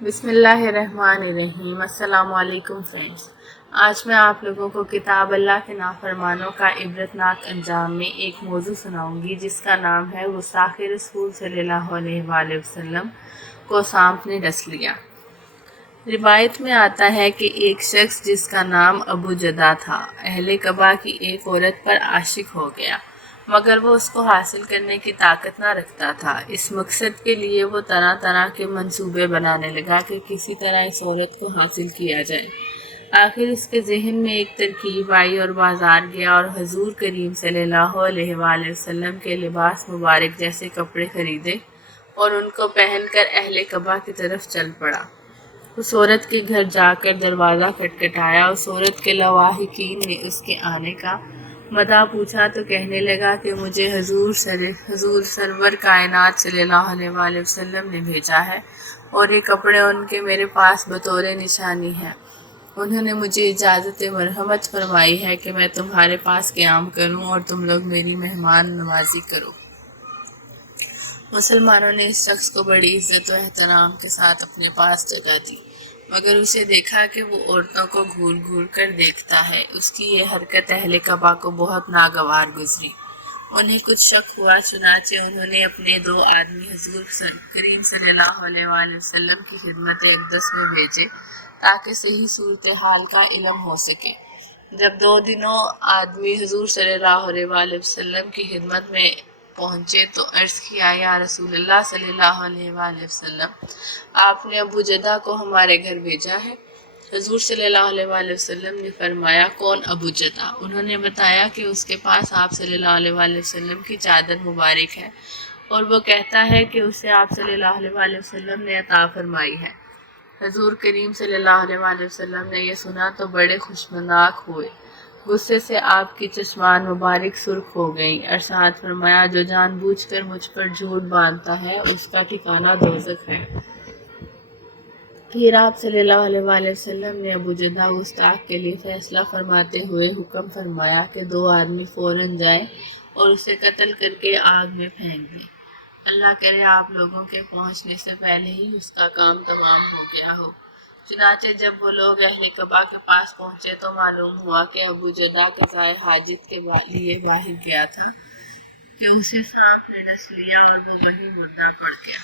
بسم اللہ الرحمن الرحیم۔ السلام علیکم فرینڈز، آج میں آپ لوگوں کو کتاب اللہ کے نافرمانوں کا عبرتناک انجام میں ایک موضوع سناؤں گی جس کا نام ہے گستاخی رسول صلی اللہ علیہ وآلہ وسلم کو سانپ نے ڈس لیا۔ روایت میں آتا ہے کہ ایک شخص جس کا نام ابو جدہ تھا اہل کعبہ کی ایک عورت پر عاشق ہو گیا، مگر وہ اس کو حاصل کرنے کی طاقت نہ رکھتا تھا۔ اس مقصد کے لیے وہ طرح طرح کے منصوبے بنانے لگا کہ کسی طرح اس عورت کو حاصل کیا جائے۔ آخر اس کے ذہن میں ایک ترکیب آئی اور بازار گیا اور حضور کریم صلی اللہ علیہ وآلہ وسلم کے لباس مبارک جیسے کپڑے خریدے اور ان کو پہن کر اہل کعبہ کی طرف چل پڑا۔ اس عورت کے گھر جا کر دروازہ کھٹکھٹایا۔ اس عورت کے لواحقین نے اس کے آنے کا مدعا پوچھا تو کہنے لگا کہ مجھے حضور سرور کائنات صلی اللہ علیہ وآلہ وسلم نے بھیجا ہے اور یہ کپڑے ان کے میرے پاس بطور نشانی ہیں۔ انہوں نے مجھے اجازت مرحمت فرمائی ہے کہ میں تمہارے پاس قیام کروں اور تم لوگ میری مہمان نوازی کرو۔ مسلمانوں نے اس شخص کو بڑی عزت و احترام کے ساتھ اپنے پاس جگہ دی، مگر اسے دیکھا کہ وہ عورتوں کو گھور گھور کر دیکھتا ہے۔ اس کی یہ حرکت اہل کعبہ کو بہت ناگوار گزری۔ انہیں کچھ شک ہوا، چنانچہ انہوں نے اپنے 2 آدمی حضور کریم صلی اللہ علیہ وآلہ وسلم کی خدمت اقدس میں بھیجے تاکہ صحیح صورتحال کا علم ہو سکے۔ جب 2 دنوں آدمی حضور صلی اللہ علیہ وآلہ وسلم کی خدمت میں پہنچے تو عرض کیا، یا رسول اللہ صلی اللہ علیہ وآلہ وسلم، آپ نے ابو جدہ کو ہمارے گھر بھیجا ہے۔ حضور صلی اللہ علیہ وآلہ وسلم نے فرمایا، کون ابو جدہ؟ انہوں نے بتایا کہ اس کے پاس آپ صلی اللہ علیہ وآلہ وسلم کی چادر مبارک ہے اور وہ کہتا ہے کہ اسے آپ صلی اللہ علیہ وآلہ وسلم نے عطا فرمائی ہے۔ حضور کریم صلی اللہ علیہ وآلہ وسلم نے یہ سنا تو بڑے خوشمناک ہوئے۔ غصے سے آپ کی چشمان مبارک سرخ ہو گئیں۔ ارشاد فرمایا، جو جان بوجھ کر مجھ پر جھوٹ باندھتا ہے اس کا ٹھکانہ دوزخ ہے۔ پھر آپ صلی اللہ علیہ وآلہ وسلم نے ابو جدہ گستاخ کے لیے فیصلہ فرماتے ہوئے حکم فرمایا کہ 2 آدمی فوراً جائیں اور اسے قتل کر کے آگ میں پھینک دیں۔ اللہ کرے آپ لوگوں کے پہنچنے سے پہلے ہی اس کا کام تمام ہو گیا ہو۔ چنانچہ جب وہ لوگ اہل کعبہ کے پاس پہنچے تو معلوم ہوا کہ ابو جدہ قضائے حاجت کے لیے باہر گیا تھا کہ اسے سانپ نے ڈس لیا اور وہ وہیں مردہ پڑ گیا۔